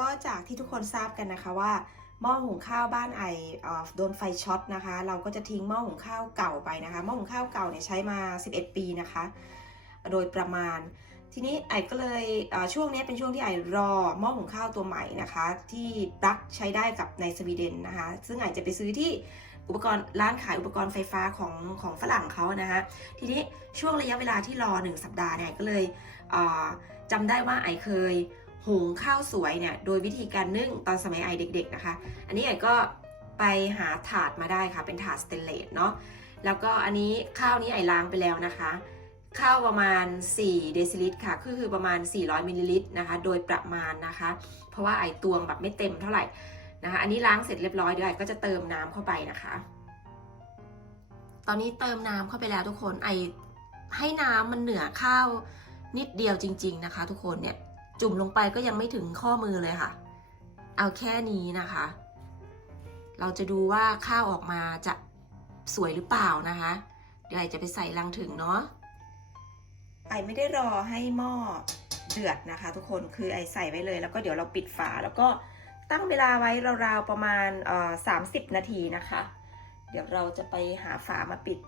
ก็จากที่ทุกคนทราบกันนะคะว่าหม้อหุงข้าวบ้านไออโดนไฟช็อตนะคะ เราก็จะทิ้งหม้อหุงข้าวเก่าไปนะคะหม้อหุงข้าวเก่าเนี่ยใช้มา 11 ปีนะคะ โดยประมาณ ทีนี้ไอก็เลยช่วงนี้เป็นช่วงที่ไอรอหม้อหุงข้าวตัวใหม่นะคะ ที่ปลั๊กใช้ได้กับในสวีเดนนะคะ ซึ่งไอจะไปซื้อที่อุปกรณ์ร้านขายอุปกรณ์ไฟฟ้าของของฝรั่งเขานะคะทีนี้ช่วงระยะเวลาที่รอ 1 สัปดาห์เนี่ยก็เลยจำได้ว่าไอเคย หุงข้าวสวยเนี่ยโดยวิธีการนึ่งตอนสมัยไอเด็ก ๆนะคะ อันนี้ไอก็ไปหาถาดมาได้ค่ะเป็นถาดสเตนเลสเนาะแล้วก็อันนี้ข้าวนี้ไอล้างไปแล้วนะคะข้าวประมาณ 4 เดซิลิตรค่ะคือคือประมาณ 400 มิลลิลิตรนะคะ โดยประมาณนะคะ เพราะว่าไอตวงแบบไม่เต็มเท่าไหร่นะคะ อันนี้ล้างเสร็จเรียบร้อยเดี๋ยวไอก็จะเติมน้ำเข้าไปนะคะ ตอนนี้เติมน้ำเข้าไปแล้วทุกคน ไอให้น้ำมันเหนือข้าวนิดเดียวจริง ๆนะคะ ทุกคนเนี่ย จุ่มลงไปก็ยังไม่ถึงข้อมือเลยค่ะ เอาแค่นี้นะคะ เราจะดูว่าข้าวออกมาจะสวยหรือเปล่านะคะ เดี๋ยวไอจะไปใส่ลังถึงเนาะไอไม่ได้รอให้หม้อเดือดนะคะ ทุกคนคือไอใส่ไว้เลย แล้วก็เดี๋ยวเราปิดฝาแล้วก็ตั้งเวลาไว้ราวๆประมาณเอ่อ30นาทีนะคะ เดี๋ยวเราจะไปหาฝามาปิด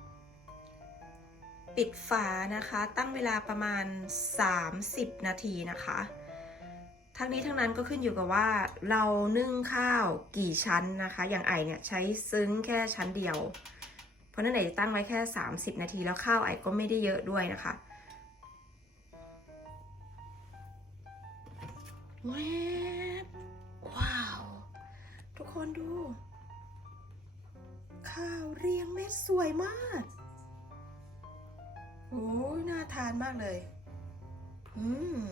ปิดฝานะคะ ตั้งเวลาประมาณ 30 นาทีนะคะ ทั้งนี้ทั้งนั้นก็ขึ้นอยู่กับว่าเรานึ่งข้าวกี่ชั้นนะคะ อย่างไอเนี่ยใช้ซึ้งแค่ชั้นเดียว เพราะนั่นไอจะตั้งไว้แค่ 30 นาทีแล้วข้าวไอก็ไม่ได้เยอะด้วยนะคะแวบว้าว ทุกคนดู ข้าวเรียงเม็ดสวยมากโอ้ยน่าทานมากเลย อืม